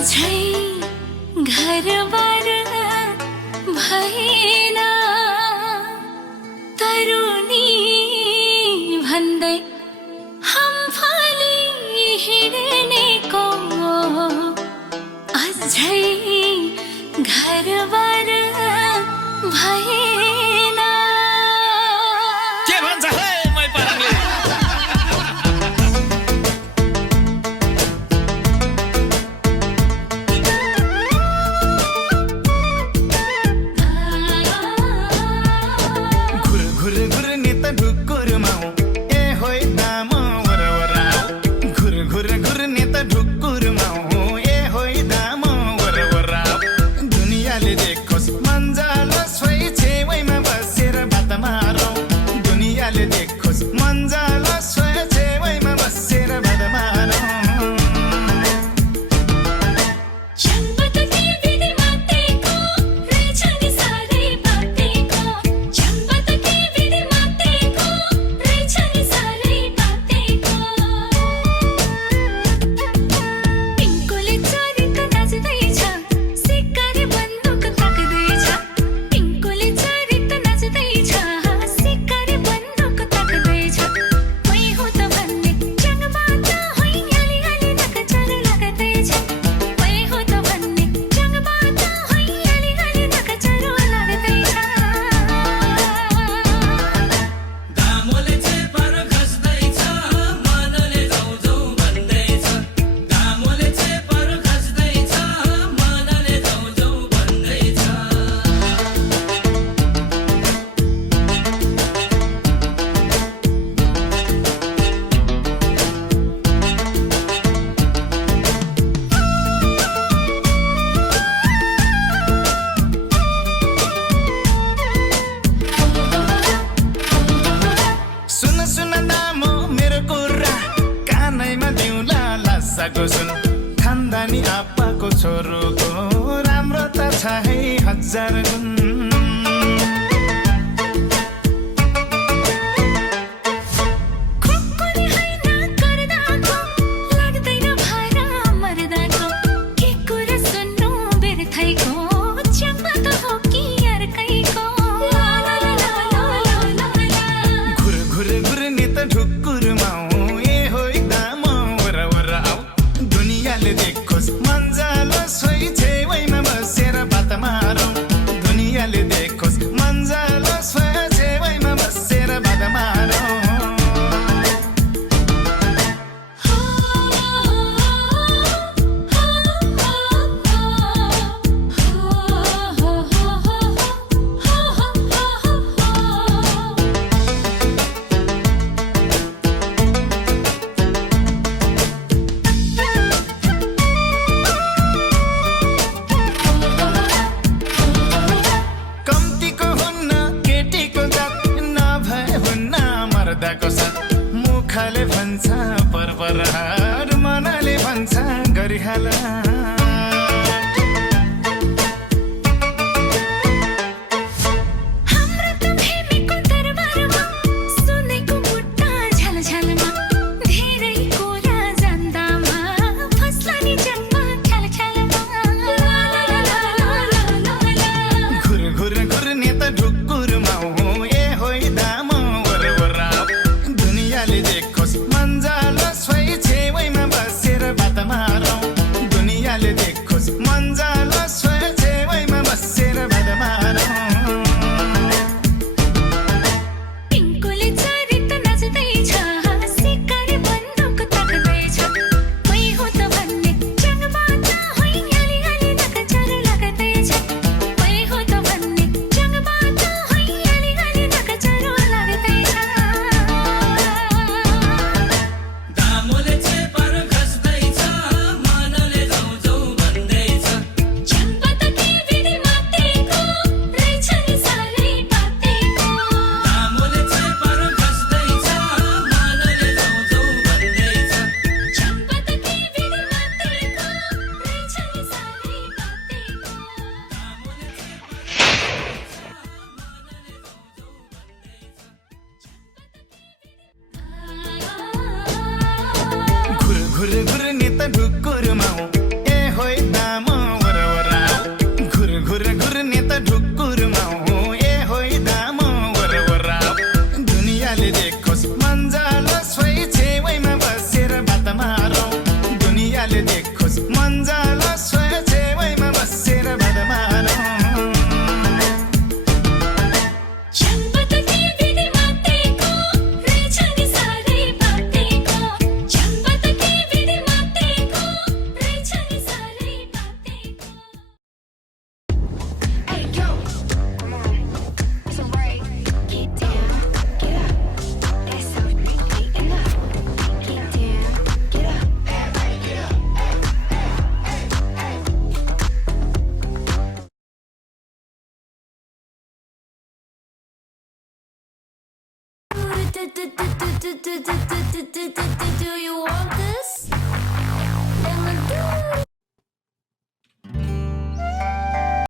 अझै घरबार भएन तरुनी भन्दै हमफाली हिँड्नेको अझै घरबार भएन। के भन्छ हे मै पाराङले? खानदानी आप्पाको छोरोको राम्रो त छ है हजार गुण। मुखले भन्छ परपरार मनले भन्छ गरिहाल। देखोस् मन्जालो सोही छेउमा बसेर बात मारौँ दुनिया मन्जल छेउमा बसेर बदमानौँ चम्पतकी विधि मातेको रहेछ नि साह्रै बाटेको चम्पतकी विधि मातेको रहेछ नि साह्रै बाटेको Hey yo, come on, it's alright. Get down, get up. That's how we beat enough. Get down, get up. Everybody get up. Do you want this?